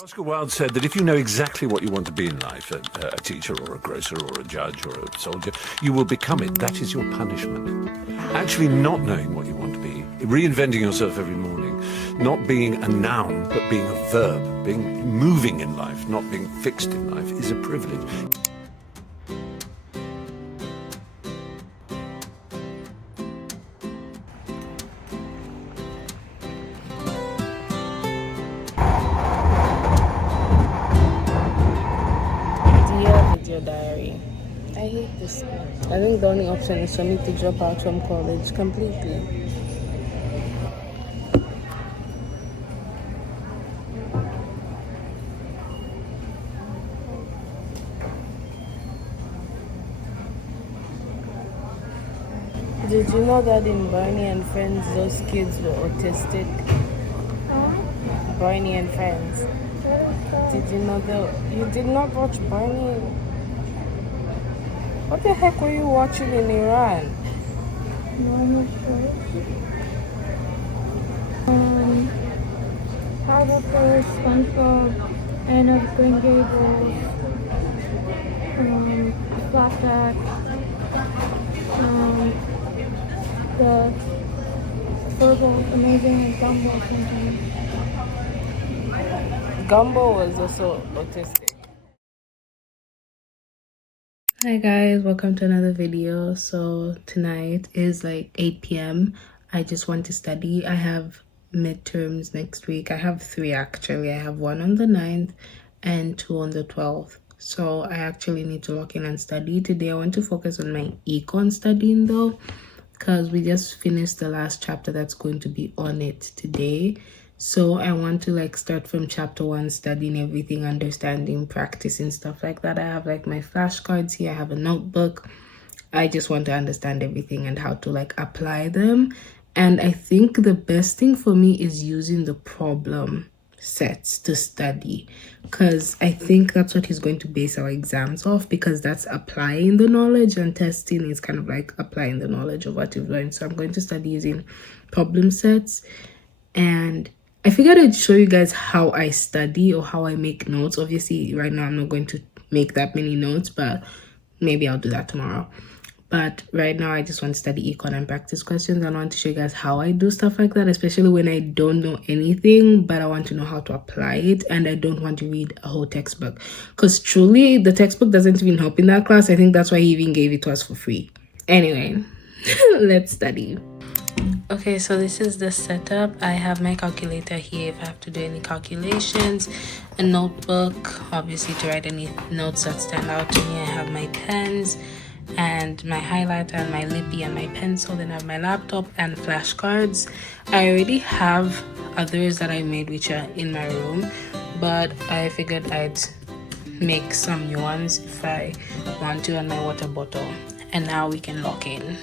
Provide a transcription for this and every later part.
Oscar Wilde said that if you know exactly what you want to be in life, a teacher or a grocer or a judge or a soldier, you will become it. That is your punishment. Actually not knowing what you want to be, reinventing yourself every morning, not being a noun, but being a verb, being moving in life, not being fixed in life, is a privilege. Your diary. I hate this school. I think the only option is for me to drop out from college completely. Did you know that in Barney and Friends, those kids were autistic? Barney and Friends. Did you know that? You did not watch Barney? What the heck were you watching in Iran? Normal shows. Power Force, SpongeBob, Anna of Green Gables, Flapjack, the Furbo, Amazing, and Gumball sometimes. Gumball was also autistic. Hi guys, welcome to another video. So tonight is like 8 p.m. I just want to study. I have midterms next week. I have 3 actually. I have 1 on the 9th and 2 on the 12th. So I actually need to lock in and study. Today I want to focus on my econ studying though, because we just finished the last chapter that's going to be on it today. So I want to start from chapter 1, studying everything, understanding, practicing, stuff like that. I have my flashcards here. I have a notebook. I just want to understand everything and how to apply them. And I think the best thing for me is using the problem sets to study, because I think that's what he's going to base our exams off, because that's applying the knowledge, and testing is kind of applying the knowledge of what you've learned. So I'm going to study using problem sets, and I figured I'd show you guys how I study or how I make notes. Obviously, right now I'm not going to make that many notes, but maybe I'll do that tomorrow. But right now, I just want to study econ and practice questions. I want to show you guys how I do stuff like that, especially when I don't know anything, but I want to know how to apply it, and I don't want to read a whole textbook. Because truly, the textbook doesn't even help in that class. I think that's why he even gave it to us for free. Anyway, let's study. Okay, so this is the setup. I have my calculator here if I have to do any calculations, a notebook, obviously to write any notes that stand out to me. I have my pens and my highlighter and my lippy and my pencil. Then I have my laptop and flashcards. I already have others that I made which are in my room, but I figured I'd make some new ones if I want to, and my water bottle. And now we can lock in.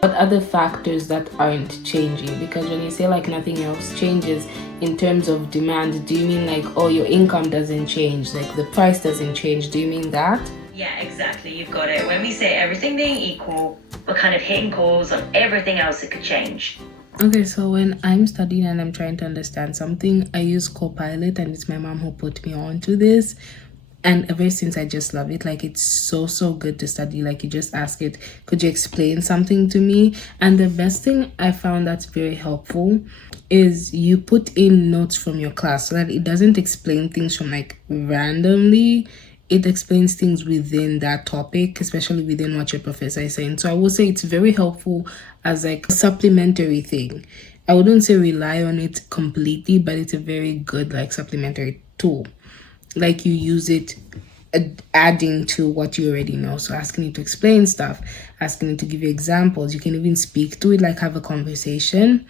What are the factors that aren't changing? Because when you say nothing else changes in terms of demand, do you mean oh, your income doesn't change, the price doesn't change? Do you mean that? Yeah, exactly. You've got it. When we say everything being equal, we're kind of hitting calls on everything else that could change. Okay, so when I'm studying and I'm trying to understand something, I use Copilot, and it's my mom who put me on to this. And ever since, I just love it. It's so good to study. You just ask it, could you explain something to me? And the best thing I found that's very helpful is you put in notes from your class, so that it doesn't explain things from randomly. It explains things within that topic, especially within what your professor is saying. So I would say it's very helpful as a supplementary thing. I wouldn't say rely on it completely, but it's a very good supplementary tool. You use it adding to what you already know. So asking it to explain stuff, asking it to give you examples. You can even speak to it, have a conversation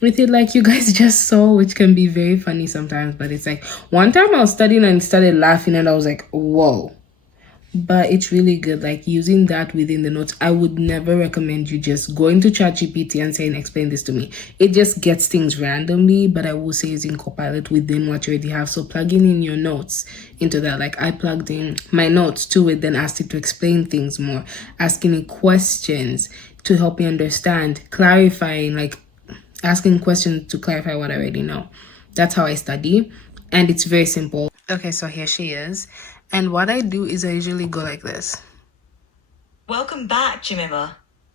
with it you guys just saw, which can be very funny sometimes. But it's one time I was studying and started laughing, and I was whoa. But it's really good, using that within the notes. I would never recommend you just going to ChatGPT and saying, explain this to me. It just gets things randomly, but I will say using Copilot within what you already have. So plugging in your notes into that. I plugged in my notes to it, then asked it to explain things more, asking it questions to help me understand, clarifying, asking questions to clarify what I already know. That's how I study, and it's very simple. Okay, so here she is, and what I do is I usually go like this. Welcome back, Jemimah.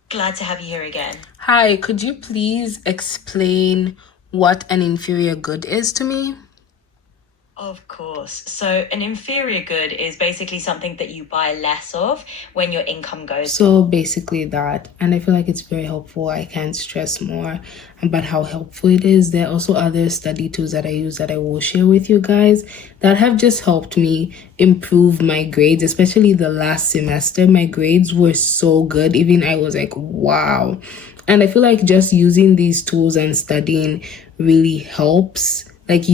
Glad to have you here again. Hi, could you please explain what an inferior good is to me? Of course. So an inferior good is basically something that you buy less of when your income goes. So basically that, and I feel like it's very helpful. I can't stress more about how helpful it is. There are also other study tools that I use that I will share with you guys that have just helped me improve my grades, especially the last semester. My grades were so good. Even I was like, wow. And I feel like just using these tools and studying really helps. Like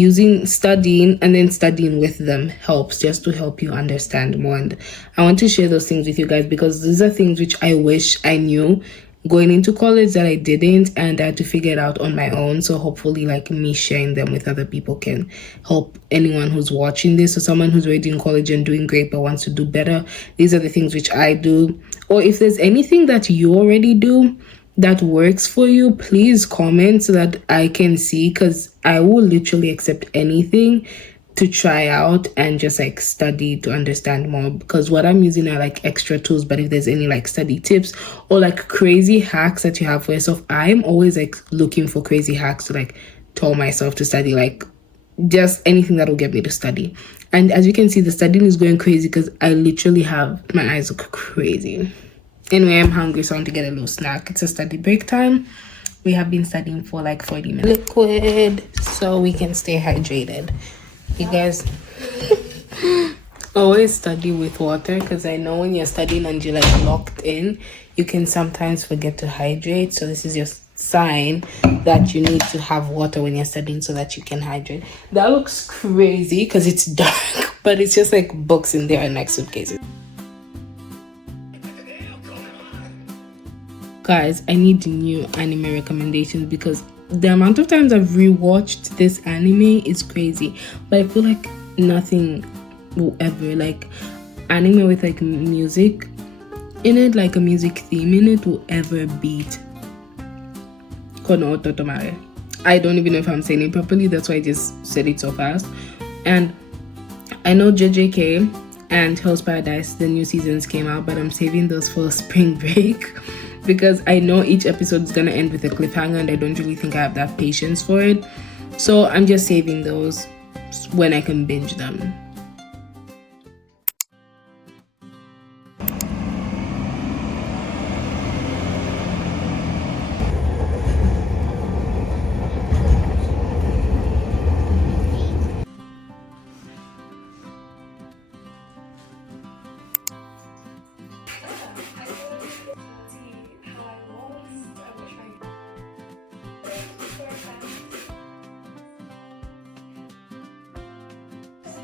studying and then studying with them helps, just to help you understand more. And I want to share those things with you guys because these are things which I wish I knew going into college that I didn't, and I had to figure it out on my own. So hopefully, like, me sharing them with other people can help anyone who's watching this, or someone who's already in college and doing great but wants to do better. These are the things which I do. Or if there's anything that you already do that works for you, please comment so that I can see, because I will literally accept anything to try out and just like study to understand more, because what I'm using are like extra tools. But if there's any like study tips or like crazy hacks that you have for yourself, I'm always like looking for crazy hacks to like tell myself to study, like just anything that will get me to study. And as you can see, the studying is going crazy because I literally have my eyes look crazy. Anyway, I'm hungry, so I want to get a little snack. It's a study break time. We have been studying for like 40 minutes. Liquid, so we can stay hydrated. You guys always study with water, because I know when you're studying and you're like locked in, you can sometimes forget to hydrate. So this is your sign that you need to have water when you're studying so that you can hydrate. That looks crazy because it's dark, but it's just like books in there and like suitcases. Guys, I need new anime recommendations because the amount of times I've rewatched this anime is crazy. But I feel like nothing will ever, like, anime with like music in it, like a music theme in it, will ever beat Kono Totomare. I don't even know if I'm saying it properly, that's why I just said it so fast. And I know JJK and Hell's Paradise, the new seasons came out, but I'm saving those for spring break because I know each episode is gonna end with a cliffhanger and I don't really think I have that patience for it. So I'm just saving those when I can binge them.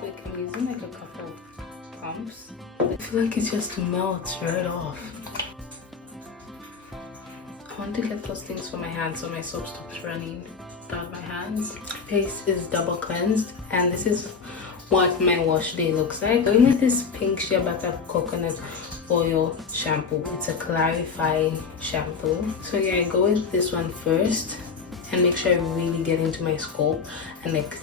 Like I'm using like a couple pumps. I feel like it just melts right off. I want to get those things for my hands so my soap stops running down my hands. Face is double cleansed and this is what my wash day looks like. Going with this pink shea butter coconut oil shampoo. It's a clarifying shampoo. So yeah, I go with this one first and make sure I really get into my scalp and like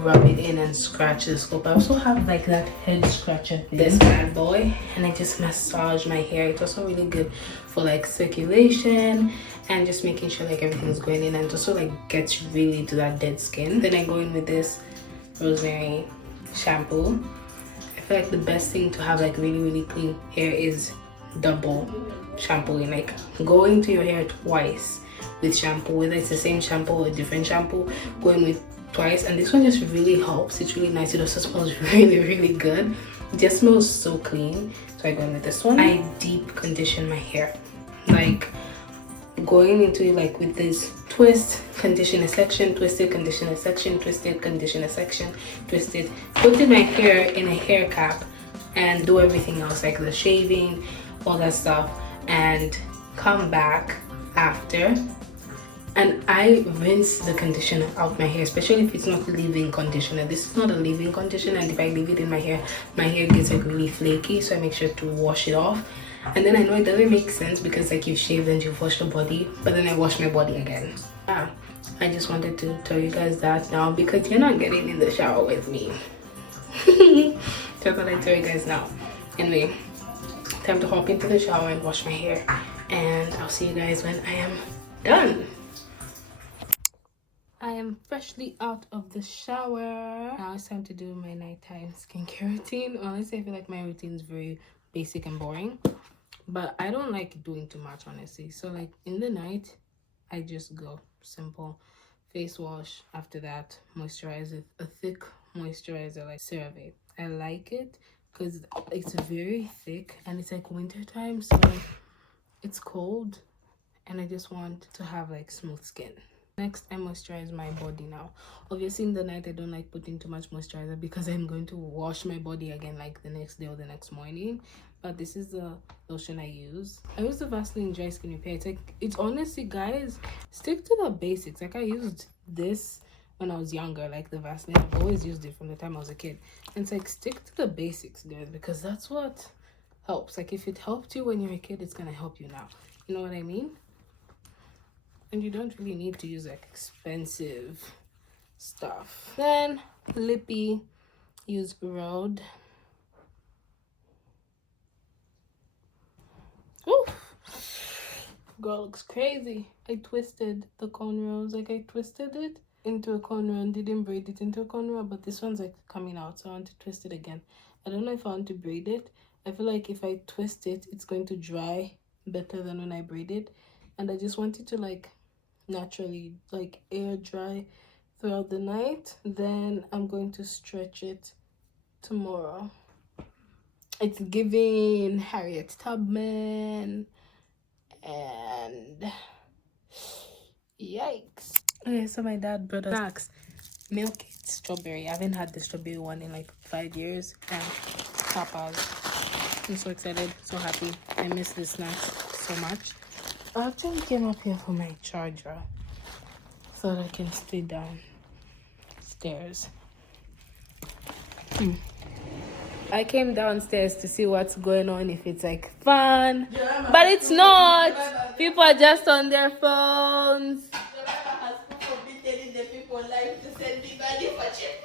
rub it in and scratch the scalp. I also have like that head scratcher thing, this bad boy, and I just massage my hair. It's also really good for like circulation and just making sure like everything's going in, and also like gets really to that dead skin. Then I go in with this rosemary shampoo. I feel like the best thing to have like really clean hair is double shampooing, like go into your hair twice with shampoo, whether it's the same shampoo or a different shampoo, going with twice. And this one just really helps. It's really nice. It also smells really good. It just smells so clean. So I go in with this one. I deep condition my hair, like going into it like with this twist, condition a section, twisted, condition a section, twisted, condition a section, twisted, putting my hair in a hair cap and do everything else like the shaving, all that stuff, and come back after. And I rinse the conditioner out my hair, especially if it's not leave-in conditioner. This is not a leave-in conditioner, and if I leave it in my hair gets like really flaky, so I make sure to wash it off. And then I know it doesn't make sense because like you shaved and you've washed the body, but then I wash my body again. I just wanted to tell you guys that now because you're not getting in the shower with me. Just what I tell you guys now. Anyway, time to hop into the shower and wash my hair, and I'll see you guys when I am done. I am freshly out of the shower. Now it's time to do my nighttime skincare routine. Honestly, I feel like my routine is very basic and boring, but I don't like doing too much, honestly. So like in the night, I just go simple face wash. After that, moisturizer, a thick moisturizer like CeraVe. I like it because it's very thick and it's like winter time, so it's cold and I just want to have like smooth skin. Next, I moisturize my body now. Obviously in the night I don't like putting too much moisturizer because I'm going to wash my body again like the next day or the next morning. But this is the lotion I use. I use the Vaseline Dry Skin Repair. It's honestly, guys, stick to the basics. Like I used this when I was younger, like the Vaseline. I've always used it from the time I was a kid. And it's like, stick to the basics, guys, because that's what helps. Like if it helped you when you're a kid, it's gonna help you now. You know what I mean? And you don't really need to use like expensive stuff. Then lippy, use Rhode. Oof, girl looks crazy. I twisted the cornrows, like I twisted it into a cornrow and didn't braid it into a cornrow, but this one's like coming out, so I want to twist it again. I don't know if I want to braid it. I feel like if I twist it, it's going to dry better than when I braid it, and I just want it to like naturally like air dry throughout the night. Then I'm going to stretch it tomorrow. It's giving Harriet Tubman and yikes. Okay, so my dad brought us snacks. Milk it strawberry. I haven't had the strawberry one in like 5 years, and tapas. I'm so excited, so happy. I miss this snacks so much. I actually came up here for my charger so that I can stay downstairs. I came downstairs to see what's going on, if it's like fun, but it's not. People are just on their phones. Jemimah has forbidden the people life to send me money for cheap.